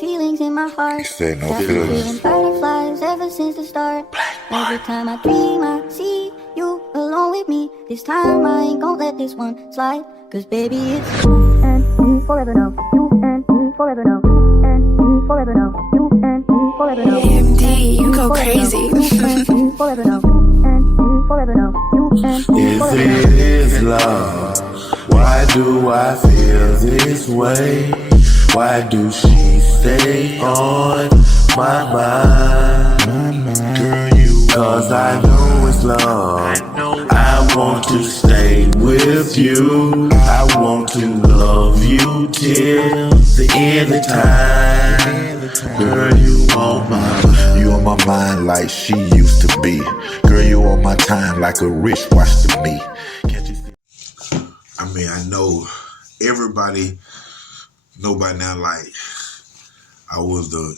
feelings in my heart. Say no Got me feelings. feeling butterflies ever since the start. Every time I dream, I see you alone with me. This time I ain't gon' let this one slide. Cause baby, it's you and me forever now. You and me forever now. You and me forever now. You and me forever now. MD, you go crazy. You and me forever now. You and me forever now. You and me If forever now. it is love, why do I feel this way? Why do she stay on my mind? Girl, cause I know it's love. I want to stay with you. I want to love you till the end of time. Girl, you You on my mind like she used to be. Girl, you on my time like a wristwatch to me. Can't you see? I mean, I know everybody know by now, like, I was the,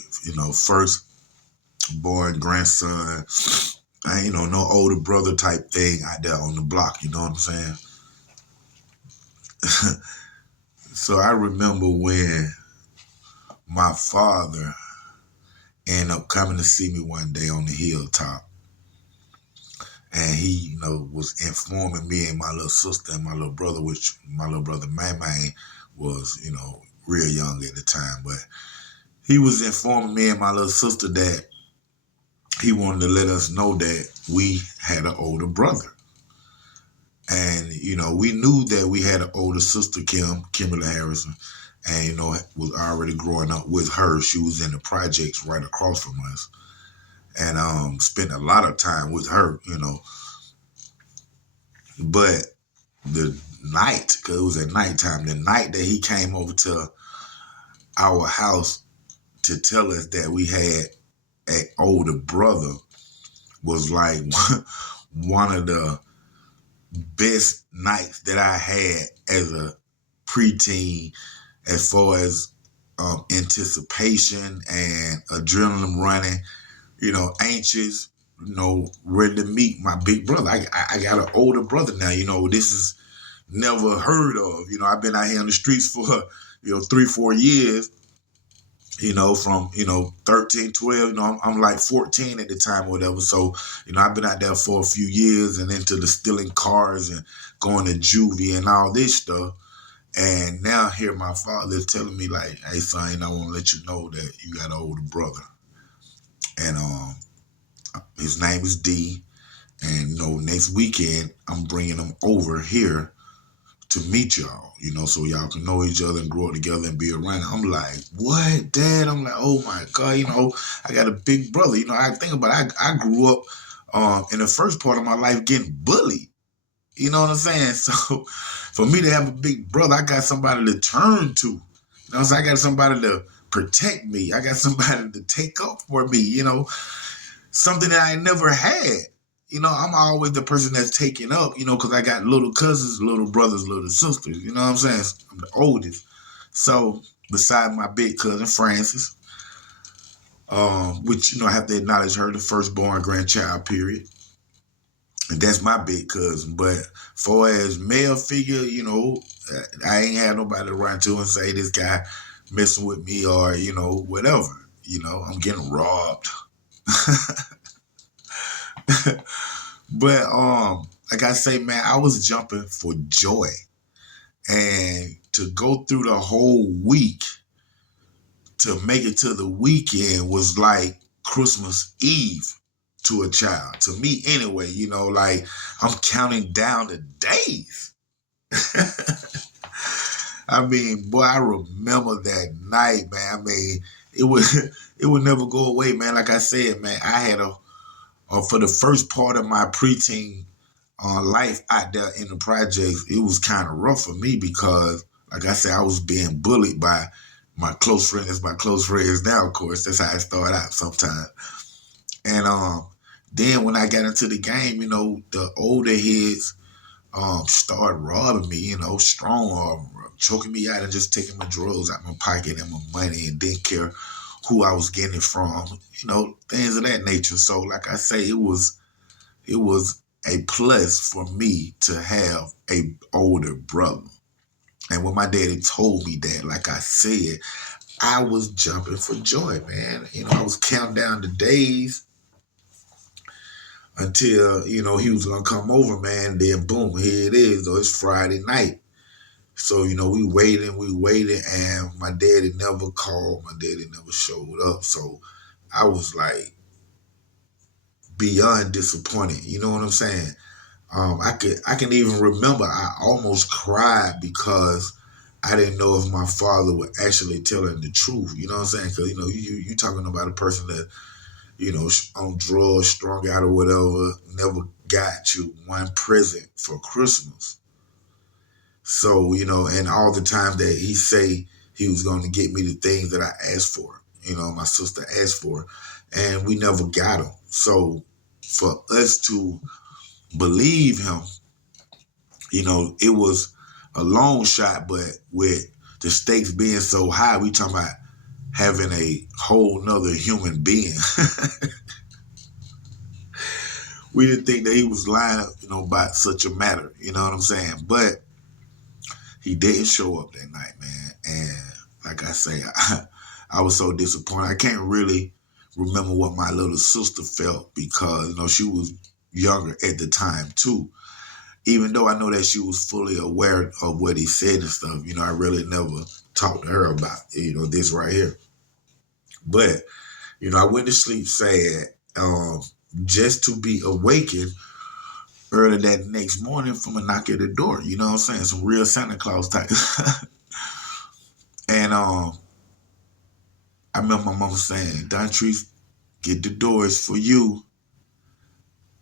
first born grandson. I ain't no older brother type thing out there on the block, you know what I'm saying? So I remember when my father ended up coming to see me one day on the hilltop. And he, was informing me and my little sister and my little brother, which my little brother, Man, was, real young at the time. But he was informing me and my little sister that he wanted to let us know that we had an older brother. And, we knew that we had an older sister, Kimberly Harrison, and, was already growing up with her. She was in the projects right across from us. And spent a lot of time with her, But the night, because it was at nighttime, the night that he came over to our house to tell us that we had an older brother was like one of the best nights that I had as a preteen, as far as anticipation and adrenaline running, anxious, ready to meet my big brother. I got an older brother now, this is never heard of. I've been out here on the streets for, 3-4 years, from, 13, 12, I'm like 14 at the time or whatever. So, I've been out there for a few years and into the stealing cars and going to juvie and all this stuff. And now here my father is telling me like, hey son, I want to let you know that you got an older brother. And his name is D. And, next weekend, I'm bringing him over here to meet y'all, so y'all can know each other and grow up together and be around. I'm like, what, Dad? I'm like, oh my God, I got a big brother. I think about it. I grew up in the first part of my life getting bullied. You know what I'm saying? So for me to have a big brother, I got somebody to turn to. So I got somebody to protect me. I got somebody to take up for me, something that I never had. I'm always the person that's taking up, because I got little cousins, little brothers, little sisters. You know what I'm saying? I'm the oldest. So beside my big cousin, Frances, which, I have to acknowledge her, the firstborn grandchild, period. And that's my big cousin. But far as male figure, I ain't had nobody to run to and say this guy messing with me or, whatever. I'm getting robbed. But like I say, man, I was jumping for joy. And to go through the whole week to make it to the weekend was like Christmas Eve to a child. To me anyway, like I'm counting down the days. I mean, boy, I remember that night, man. I mean, it would never go away, man. Like I said, man, I had for the first part of my preteen life out there in the projects, it was kind of rough for me because, like I said, I was being bullied by my close friends. My close friends now, of course, that's how I start out sometimes. And then when I got into the game, the older heads started robbing me, strong arm, choking me out and just taking my drugs out my pocket and my money and didn't care who I was getting it from, things of that nature. So like I say, it was a plus for me to have a older brother. And when my daddy told me that, like I said, I was jumping for joy, man. You know, I was counting down the days until, you know, he was going to come over, man. Then boom, here it is, though. It's Friday night. So, you know, we waited, and my daddy never called. My daddy never showed up. So I was like beyond disappointed. You know what I'm saying? I can even remember I almost cried because I didn't know if my father would actually tell him the truth. You know what I'm saying? Because, you know, you talking about a person that, you know, on drugs, strung out or whatever, never got you one present for Christmas. So, you know, and all the time that he say he was going to get me the things that I asked for, you know, my sister asked for, and we never got them. So for us to believe him, you know, it was a long shot, but with the stakes being so high, we talking about having a whole nother human being. We didn't think that he was lying, you know, about such a matter. You know what I'm saying? But he didn't show up that night, man. And like I say, I was so disappointed. I can't really remember what my little sister felt because, you know, she was younger at the time too. Even though I know that she was fully aware of what he said and stuff, you know, I really never talked to her about, you know, this right here. But, you know, I went to sleep sad, just to be awakened early that next morning from a knock at the door. You know what I'm saying? Some real Santa Claus type. And I remember my mama saying, Dontrice, get the doors for you.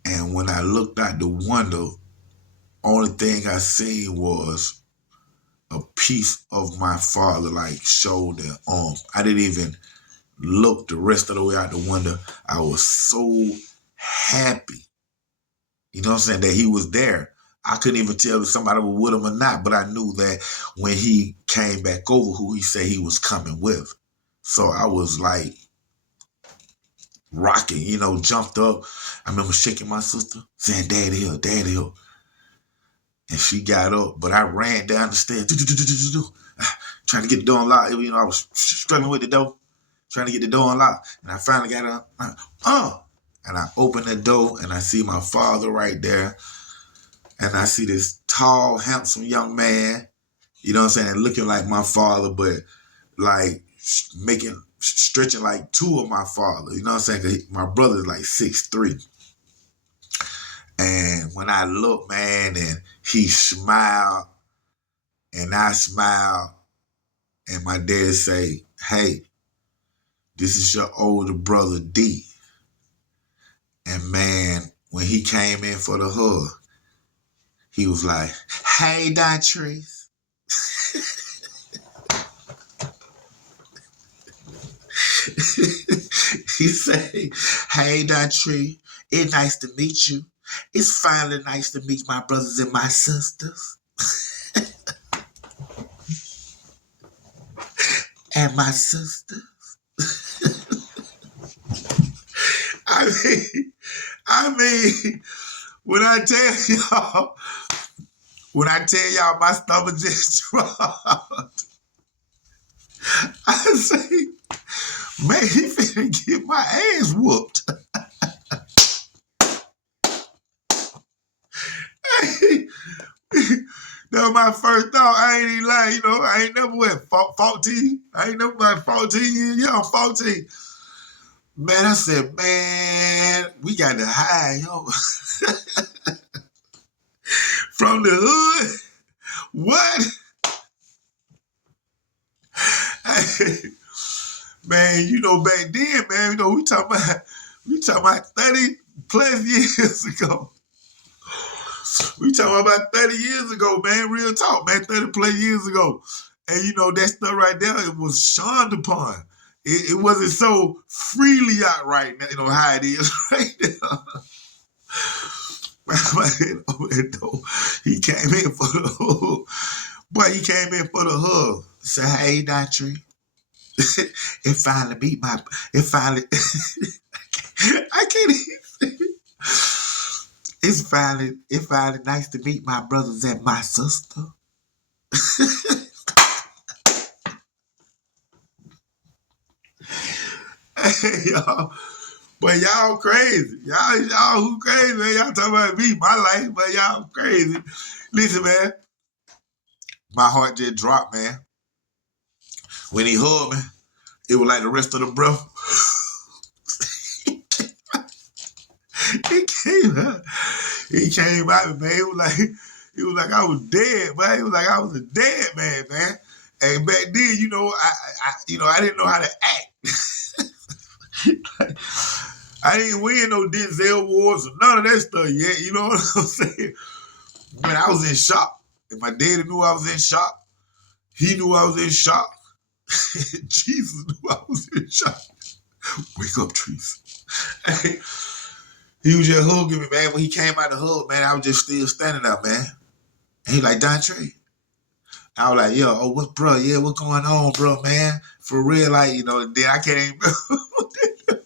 And when I looked out the window, only thing I seen was a piece of my father, like shoulder, arm. I didn't even look the rest of the way out the window. I was so happy, you know what I'm saying, that he was there. I couldn't even tell if somebody was with him or not, but I knew that when he came back over, who he said he was coming with. So I was like rocking, you know, jumped up. I remember shaking my sister, saying, Daddy here, Daddy here. And she got up, but I ran down the stairs, trying to get the door unlocked. You know, I was struggling with the door, trying to get the door unlocked. And I finally got up, and I opened the door, and I see my father right there. And I see this tall, handsome young man, you know what I'm saying, looking like my father, but like stretching like two of my father, you know what I'm saying? 'Cause my brother's like 6'3". And when I look, man, and he smiled, and I smiled, and my dad say, hey, this is your older brother, D. And man, when he came in for the hug, he was like, hey, Dontrice. He say, hey, Dontrice, it's nice to meet you. It's finally nice to meet my brothers and my sisters. And my sisters. I mean, when I tell y'all my stomach just dropped, I say, man, he finna get my ass whooped. That was my first thought. I ain't even lying, you know. I ain't never went 14. I ain't never been 14 years young, 14. Man, I said, man, we got to hide, yo. From the hood. What? Man, you know, back then, man, you know, we talking about 30 plus years ago. We talking about 30 years ago, man. Real talk, man. 30 plus years ago. And, you know, that stuff right there, it was shunned upon. It wasn't so freely out right now, you know, how it is right now. He came in for the hug. Boy, he came in for the hug. Said, hey, Dontrice. It finally, I can't even. It's finally nice to meet my brothers and my sister. y'all. But y'all crazy. Y'all who crazy, man. Y'all talking about me, my life, but y'all crazy. Listen, man. My heart just dropped, man. When he hugged me, it was like the rest of the breath. He came out, man. It was like I was dead, man. It was like I was a dead man, man. And back then, I didn't know how to act. I didn't win no Denzel Awards or none of that stuff yet. You know what I'm saying? Man, I was in shock. And my daddy knew I was in shock. He knew I was in shock. Jesus knew I was in shock. Wake up, Trees. He was just hugging me, man. When he came out the hug, man, I was just still standing up, man. And he like, Dontre. I was like, yo, what's going on, bro, man? For real, like, then I can't even remember.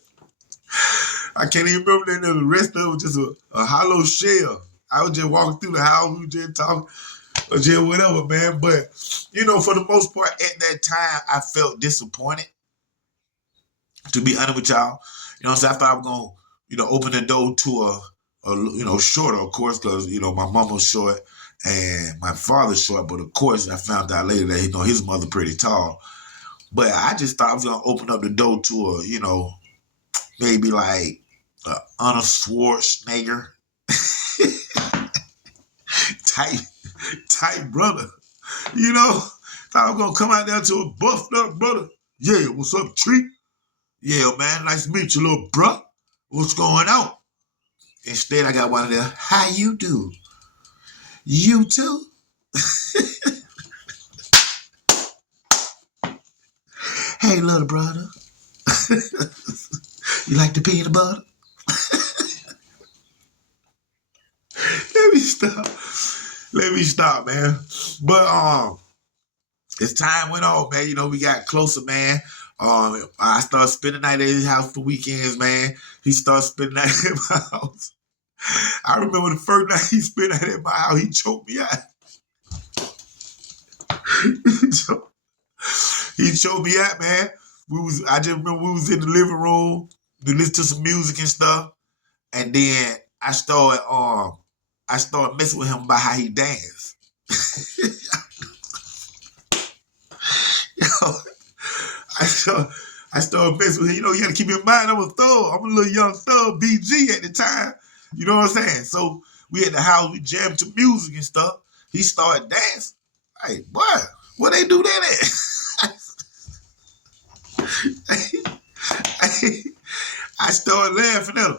I can't even remember that. The rest of it was just a hollow shell. I was just walking through the house, we were just talking, or just whatever, man. But, for the most part, at that time, I felt disappointed. To be honest with y'all, so I thought I was going to, open the door to a shorter, of course, because, my mama was short and my father's short. But, of course, I found out later that, his mother pretty tall. But I just thought I was going to open up the door to a, maybe like Arnold Schwarzenegger type brother. Thought I was going to come out there to a buffed up brother. Yeah, what's up, Tree? Yeah, man, nice to meet you, little bruh. What's going on? Instead, I got one of them, how you do? You too? Hey, little brother. You like the peanut butter? Let me stop, man. But as time went on, man, we got closer, man. I started spending the night at his house for weekends, man. He started spending the night at my house. I remember the first night he spent the night at my house, he choked me out. He choked me out, man. I just remember we was in the living room, we listened to some music and stuff, and then I started messing with him about how he danced. I started messing with him. You got to keep in mind, I'm a thug. I'm a little young thug, BG at the time. You know what I'm saying? So we at the house, we jammed to music and stuff. He started dancing. Hey, boy, where they do that at? I started laughing at him.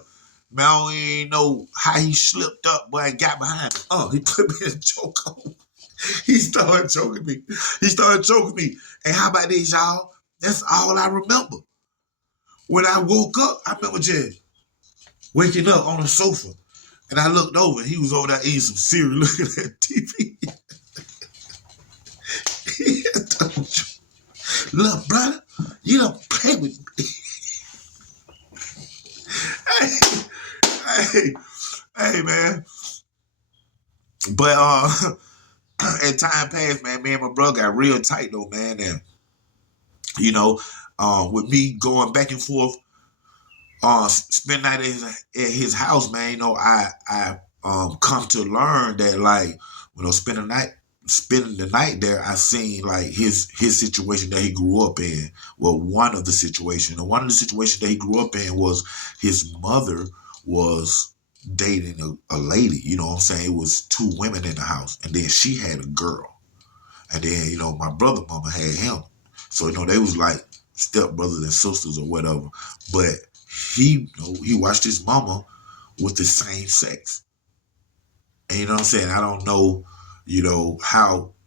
Man, I don't even know how he slipped up, boy, and got behind me. He put me in a choke on. He started choking me. And how about this, y'all? That's all I remember. When I woke up, I remember just waking up on the sofa. And I looked over, and he was over there eating some cereal, looking at TV. Look, brother, you don't play with me. Hey, man. But as time passed, man, me and my brother got real tight though, man. And with me going back and forth, spend night at his house, man. I come to learn that, like, spending the night there, I seen like his situation that he grew up in. Well, one of the situations that he grew up in was his mother was dating a lady. You know what I'm saying? It was two women in the house, and then she had a girl, and then my brother mama had him. So they was like stepbrothers and sisters or whatever. But he watched his mama with the same sex, and you know what I'm saying? I don't know.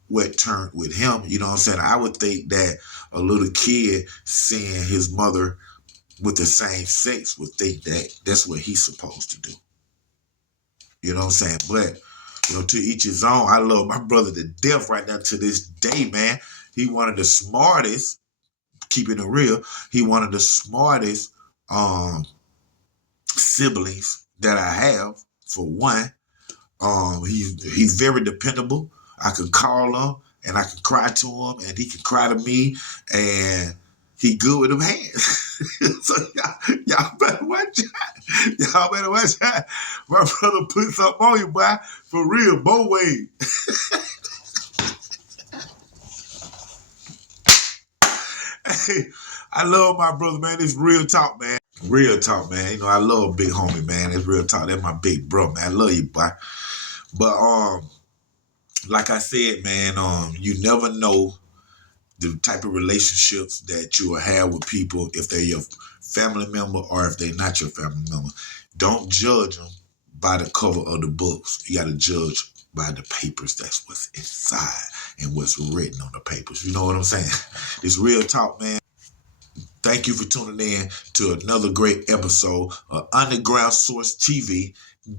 What turned with him, you know what I'm saying? I would think that a little kid seeing his mother with the same sex would think that that's what he's supposed to do. You know what I'm saying? But, to each his own. I love my brother to death right now to this day, man. He one of the smartest, keeping it real, he one of the smartest siblings that I have, for one. He's very dependable. I can call him and I can cry to him and he can cry to me, and he good with them hands. So y'all better watch out. Y'all better watch out. My brother put something on you, boy. For real, both ways. Hey, I love my brother, man. It's real talk, man. Real talk, man. You know, I love big homie, man. It's real talk. That's my big bro, man. I love you, boy. But like I said, man, you never know the type of relationships that you will have with people if they're your family member or if they're not your family member. Don't judge them by the cover of the books. You got to judge by the papers. That's what's inside and what's written on the papers. You know what I'm saying? It's real talk, man. Thank you for tuning in to another great episode of Underground Source TV.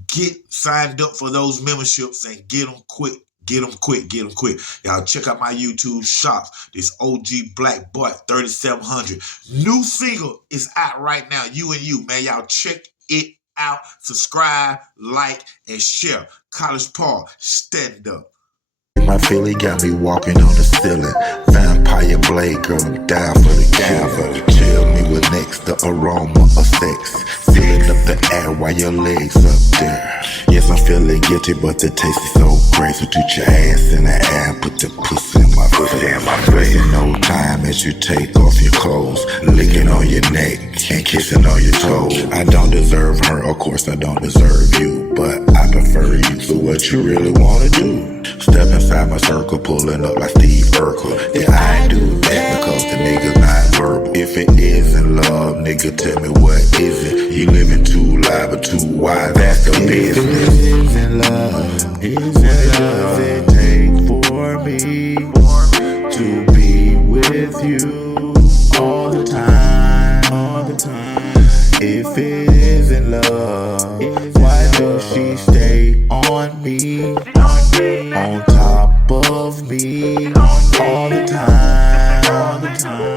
Get signed up for those memberships and get them quick. Get them quick. Get them quick. Y'all check out my YouTube shops. This OG Black Bart3700. New single is out right now. You and you, man. Y'all check it out. Subscribe, like, and share. College Paul, stand up. My Philly got me walking on the ceiling. Vampire blade, girl, I'm down for the kill. Chill me with next the aroma of sex. Filling up the air while your legs up there. Yes, I'm feeling guilty, but the taste is so great. So put your ass in the air and put the pussy in my face. Wasting no time as you take off your clothes, licking on your neck and kissing on your toes. I don't deserve her, of course I don't deserve you, but I prefer you. So what you really wanna do? Step inside my circle, pulling up like Steve Urkel. Yeah, I do that because the nigga's not verbal. If it isn't love, nigga, tell me what is it? You living too live or too wide, that's the business. If it isn't love, what does it take for me to be with you all the time? If it isn't love, why does she stay on me? On top of me all the time.